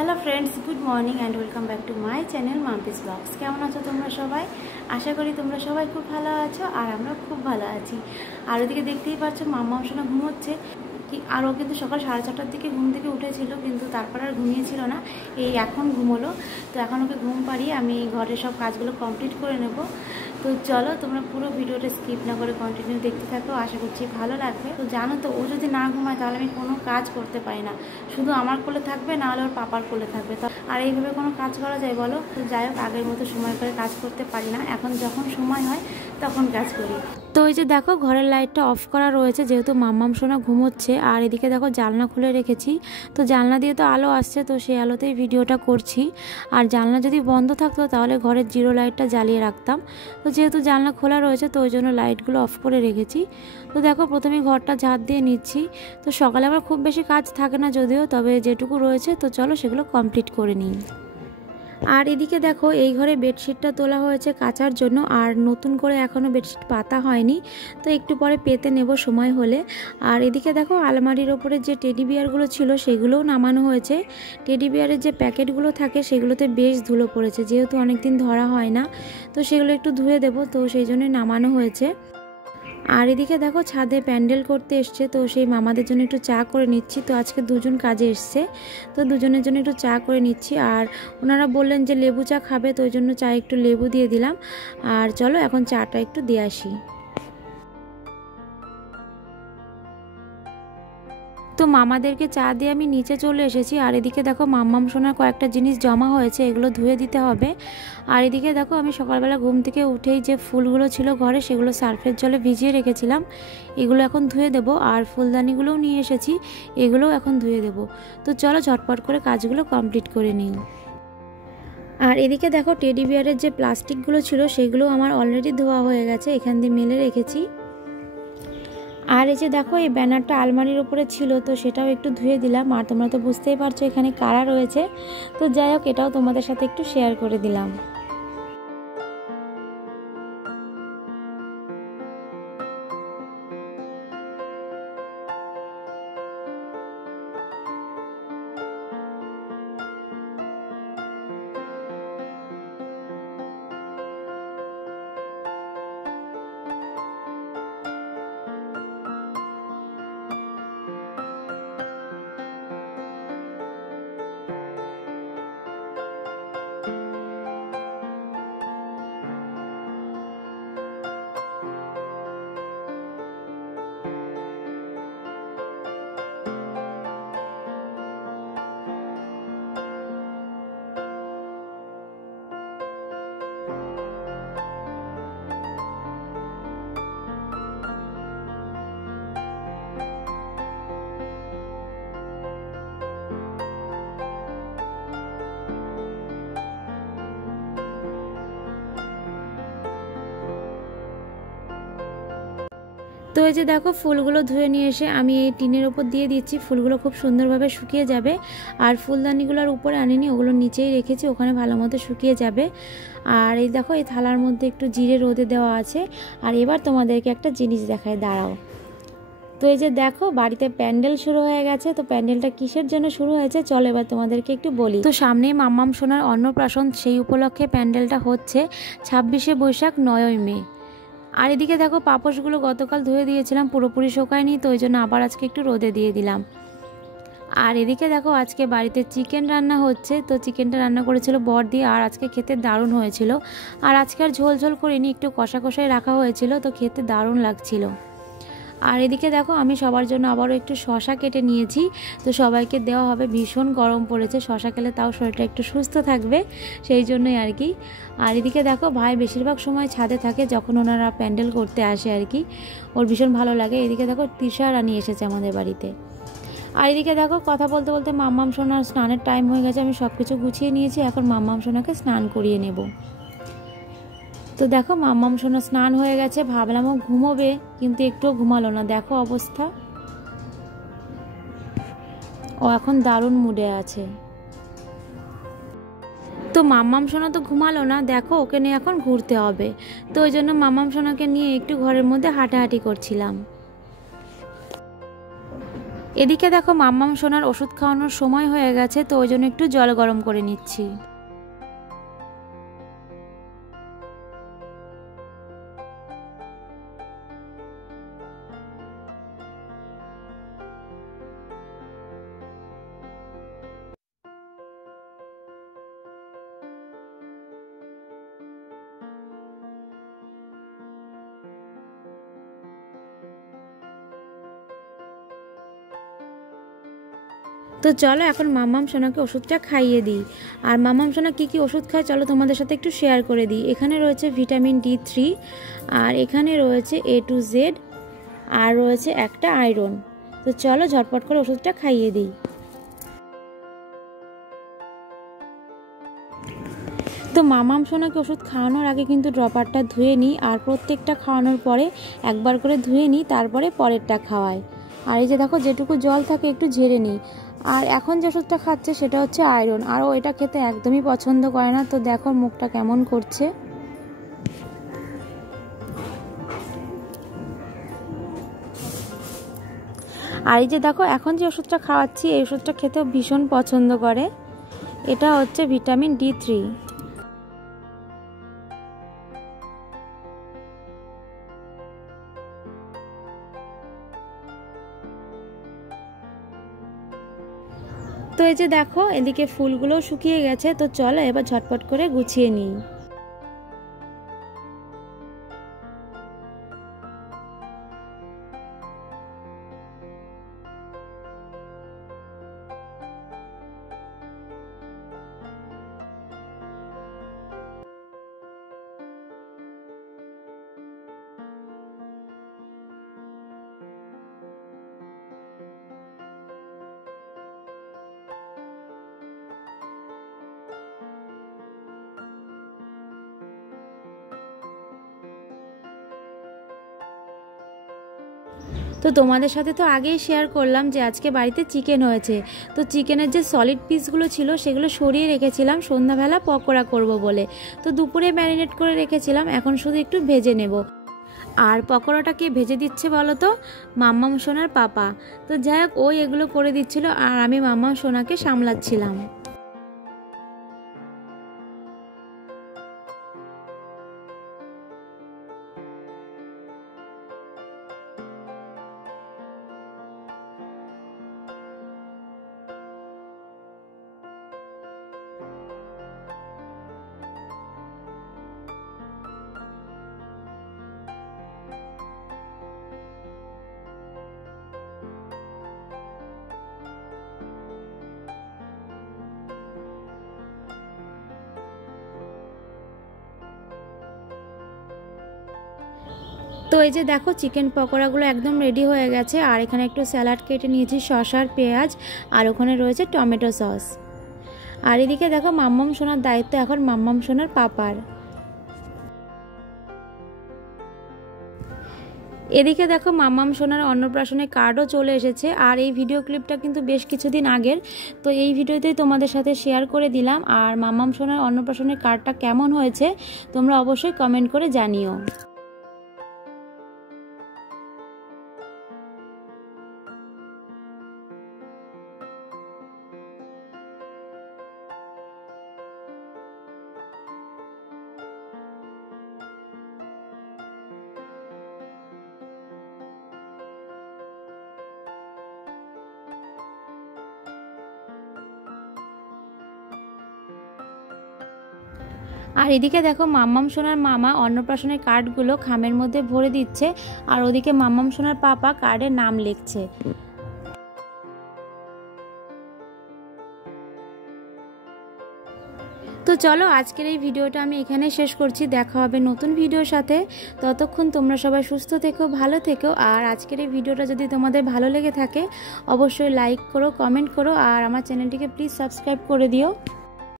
Hello friends, good morning and welcome back to my channel Mampi's blogs. কেমন আছো তোমরা সবাই? আশা করি তোমরা সবাই খুব ভালো আছো আর আমরা খুব ভালো আছি। আর ওদিকে দেখতেই পাচ্ছ মাম্মা সোনা ঘুমোচ্ছে আর ও কিন্তু সকাল 6:30টার দিকে ঘুম থেকে উঠেছিল, কিন্তু তারপর আর ঘুমিয়েছিল না, এই এখন ঘুমোলো। তো এখন ওকে ঘুম পাড়িয়ে আমি ঘরের সব কাজগুলো কমপ্লিট করে নেব। তো চলো তোমরা পুরো ভিডিওটা স্কিপ না করে কন্টিনিউ দেখতে থাকো, আশা করছি ভালো লাগবে। তো জানো তো, ও যদি না ঘুমায় তাহলে আমি কোনো কাজ করতে পারি না, শুধু আমার কোলে থাকবে, না হলে ওর পাপার কোলে থাকবে। তো আর এইভাবে কোনো কাজ করা যায় বলো? তো যাই হোক, আগের মতো সময় করে কাজ করতে পারি না, এখন যখন সময় হয় তখন কাজ করি। তো এই যে দেখো, ঘরের লাইটটা অফ করা রয়েছে যেহেতু মাম্মাম সোনা ঘুমোচ্ছে। আর এদিকে দেখো জানলা খুলে রেখেছি, তো জানলা দিয়ে তো আলো আসছে, তো সেই আলোতেই ভিডিওটা করছি। আর জানলা যদি বন্ধ থাকতো তাহলে ঘরের জিরো লাইটটা জ্বালিয়ে রাখতাম, তো যেহেতু জানলা খোলা রয়েছে তো ওই জন্য লাইটগুলো অফ করে রেখেছি। তো দেখো প্রথমে ঘরটা ঝাড় দিয়ে নিচ্ছি। তো সকালে আমার খুব বেশি কাজ থাকে না যদিও, তবে যেটুকু রয়েছে তো চলো সেগুলো কমপ্লিট করে নিই। আর এদিকে দেখো, এই ঘরে বেডশিটটা তোলা হয়েছে কাচার জন্য, আর নতুন করে এখনও বেডশিট পাতা হয়নি, তো একটু পরে পেতে নেব সময় হলে। আর এদিকে দেখো, আলমারির ওপরে যে টেডি বিয়ারগুলো ছিল সেগুলোও নামানো হয়েছে। টেডি বিয়ারের যে প্যাকেটগুলো থাকে সেগুলোতে বেশ ধুলো পড়েছে, যেহেতু অনেকদিন ধরা হয় না, তো সেগুলো একটু ধুয়ে দেবো, তো সেই জন্যই নামানো হয়েছে। আর এদিকে দেখো, ছাদে প্যান্ডেল করতে এসছে, তো সেই মামাদের জন্য একটু চা করে নিচ্ছি। তো আজকে দুজন কাজে এসছে, তো দুজনের জন্য একটু চা করে নিচ্ছি। আর ওনারা বললেন যে লেবু চা খাবে, তো ওই জন্য চা একটু লেবু দিয়ে দিলাম। আর চলো এখন চাটা একটু দিয়ে আসি। তো মামাদেরকে চা দিয়ে আমি নিচে চলে এসেছি। আর এদিকে দেখো, মাম্মাম সোনার কয়েকটা জিনিস জমা হয়েছে, এগুলো ধুয়ে দিতে হবে। আর এদিকে দেখো, আমি সকালবেলা ঘুম থেকে উঠেই যে ফুলগুলো ছিল ঘরে সেগুলো সার্ফের জলে ভিজিয়ে রেখেছিলাম, এগুলো এখন ধুয়ে দেব। আর ফুলদানিগুলোও নিয়ে এসেছি, এগুলোও এখন ধুয়ে দেব। তো চলো ঝটপট করে কাজগুলো কমপ্লিট করে নিই। আর এদিকে দেখো, টেডি বিয়ারের যে প্লাস্টিকগুলো ছিল সেগুলো আমার অলরেডি ধোয়া হয়ে গেছে, এখান দিয়ে মেলে রেখেছি। আর এই যে দেখো, এই ব্যানারটা আলমারির উপরে ছিল, তো সেটাও একটু ধুয়ে দিলাম। আর তোমরা তো বুঝতেই পারছো এখানে কারা রয়েছে, তো যাই হোক এটাও তোমাদের সাথে একটু শেয়ার করে দিলাম। তো এই যে দেখো, ফুলগুলো ধুয়ে নিয়ে এসে আমি এই টিনের ওপর দিয়ে দিচ্ছি, ফুলগুলো খুব সুন্দরভাবে শুকিয়ে যাবে। আর ফুলদানিগুলোর উপরে আনিনি, ওগুলো নিচেই রেখেছি, ওখানে ভালো মতো শুকিয়ে যাবে। আর এই দেখো, এই থালার মধ্যে একটু জিরে রোদে দেওয়া আছে। আর এবার তোমাদেরকে একটা জিনিস দেখায়, দাঁড়াও। তো এই যে দেখো, বাড়িতে প্যান্ডেল শুরু হয়ে গেছে। তো প্যান্ডেলটা কিসের জন্য শুরু হয়েছে চলো এবার তোমাদেরকে একটু বলি। তো সামনেই মাম্মাম সোনার অন্নপ্রাশন, সেই উপলক্ষে প্যান্ডেলটা হচ্ছে 26শে বৈশাখ 9ই মে। আর এদিকে দেখো, পাপোশগুলো গতকাল ধুয়ে দিয়েছিলাম, পুরোপুরি শোকায়নি, তো ওই জন্য আবার আজকে একটু রোদে দিয়ে দিলাম। আর এদিকে দেখো, আজকে বাড়িতে চিকেন রান্না হচ্ছে, তো চিকেনটা রান্না করেছিল বড়দি, আর আজকে খেতে দারুণ হয়েছিল। আর আজকে আর ঝোল ঝোল করিনি, একটু কষা কষাই রাখা হয়েছিল, তো খেতে দারুণ লাগছিল। আর এদিকে দেখো, আমি সবার জন্য আবারও একটু শশা কেটে নিয়েছি, তো সবাইকে দেওয়া হবে। ভীষণ গরম পড়েছে, শশা খেলে তাও শরীরটা একটু সুস্থ থাকবে, সেই জন্যই আর কি। আর এদিকে দেখো, ভাই বেশিরভাগ সময় ছাদে থাকে যখন ওনারা প্যান্ডেল করতে আসে আর কি, ওর ভীষণ ভালো লাগে। এদিকে দেখো, তৃষা রানী এসেছে আমাদের বাড়িতে। আর এদিকে দেখো, কথা বলতে বলতে মাম্মাম সোনার স্নানের টাইম হয়ে গেছে, আমি সব কিছু গুছিয়ে নিয়েছি, এখন মাম্মাম সোনাকে স্নান করিয়ে নেব। তো দেখো, মাম্মাম সোনা স্নান হয়ে গেছে, ভাবলাম ও ঘুমোবে, কিন্তু একটুও ঘুমালো না, দেখো অবস্থা। ও এখন দারুণ মুডে আছে। তো মাম্মাম সোনা তো ঘুমালো না, দেখো ওকে নিয়ে এখন ঘুরতে হবে, তো ওই জন্য মাম্মাম সোনাকে নিয়ে একটু ঘরের মধ্যে হাঁটাহাঁটি করছিলাম। এদিকে দেখো মাম্মাম সোনার ওষুধ খাওয়ানোর সময় হয়ে গেছে, তো ওই জন্য একটু জল গরম করে নিচ্ছি। তো চলো এখন মাম্মাম সোনাকে ওষুধটা খাইয়ে দিই। আর মাম্মাম সোনা কী কী ওষুধ খায় চলো তোমাদের সাথে একটু শেয়ার করে দিই। এখানে রয়েছে ভিটামিন D3, আর এখানে রয়েছে A to Z, আর রয়েছে একটা আয়রন। তো চলো ঝটপট করে ওষুধটা খাইয়ে দিই। তো মাম্মাম সোনাকে ওষুধ খাওয়ানোর আগে কিন্তু ড্রপারটা ধুয়ে নিই, আর প্রত্যেকটা খাওয়ানোর পরে একবার করে ধুয়ে নিই, তারপরে পরেরটা খাওয়াই। আর এই যে দেখো যেটুকু জল থাকে একটু ঝেড়ে নিই। আর এখন যে ওষুধটা খাচ্ছে সেটা হচ্ছে আয়রন, আর ও এটা খেতে একদমই পছন্দ করে না। তো দেখো মুখটা কেমন করছে। আর এই যে দেখো এখন যে ওষুধটা খাওয়াচ্ছি এই ওষুধটা খেতেও ভীষণ পছন্দ করে। এটা হচ্ছে ভিটামিন D3। তো এই যে দেখো এদিকে ফুলগুলো শুকিয়ে গেছে। তো চলো এবার ঝটপট করে গুছিয়ে নিই। তো তোমাদের সাথে তো আগেই শেয়ার করলাম যে আজকে বাড়িতে চিকেন হয়েছে। তো চিকেনের যে সলিড পিসগুলো ছিল সেগুলো সরিয়ে রেখেছিলাম সন্ধ্যাবেলা পকোড়া করব বলে। তো দুপুরে ম্যারিনেট করে রেখেছিলাম, এখন শুধু একটু ভেজে নেব। আর পকোড়াটা কে ভেজে দিচ্ছে বলো তো? মাম্মাম সোনার পাপা। তো যাই হোক ওই এগুলো করে দিচ্ছিল আর আমি মাম্মাম সোনাকে সামলাচ্ছিলাম। তো এই যে দেখো চিকেন পকোড়াগুলো একদম রেডি হয়ে গেছে। আর এখানে একটু স্যালাড কেটে নিয়েছি, শসা আর পেঁয়াজ, আর ওখানে রয়েছে টমেটো সস। আর এদিকে দেখো মাম্মাম সোনার দায়িত্ব এখন মাম্মাম সোনার পাপার। এদিকে দেখো মাম্মাম সোনার অন্নপ্রাশনের কার্ডও চলে এসেছে। আর এই ভিডিও ক্লিপটা কিন্তু বেশ কিছুদিন আগের, তো এই ভিডিওতেই তোমাদের সাথে শেয়ার করে দিলাম। আর মাম্মাম সোনার অন্নপ্রাশনের কার্ডটা কেমন হয়েছে তোমরা অবশ্যই কমেন্ট করে জানিও। আর এদিকে দেখো মাম্মাম সোনার মামা অন্নপ্রাশনের কার্ডগুলো খামের মধ্যে ভরে দিচ্ছে, আর ওদিকে মাম্মাম সোনার পাপা কার্ডের নাম লিখছে। তো চলো আজকের এই ভিডিওটা আমি এখানে শেষ করছি। দেখা হবে নতুন ভিডিওর সাথে। ততক্ষণ তোমরা সবাই সুস্থ থেকো, ভালো থেকো। আর আজকের এই ভিডিওটা যদি তোমাদের ভালো লেগে থাকে অবশ্যই লাইক করো, কমেন্ট করো, আর আমার চ্যানেলটিকে প্লিজ সাবস্ক্রাইব করে দিও।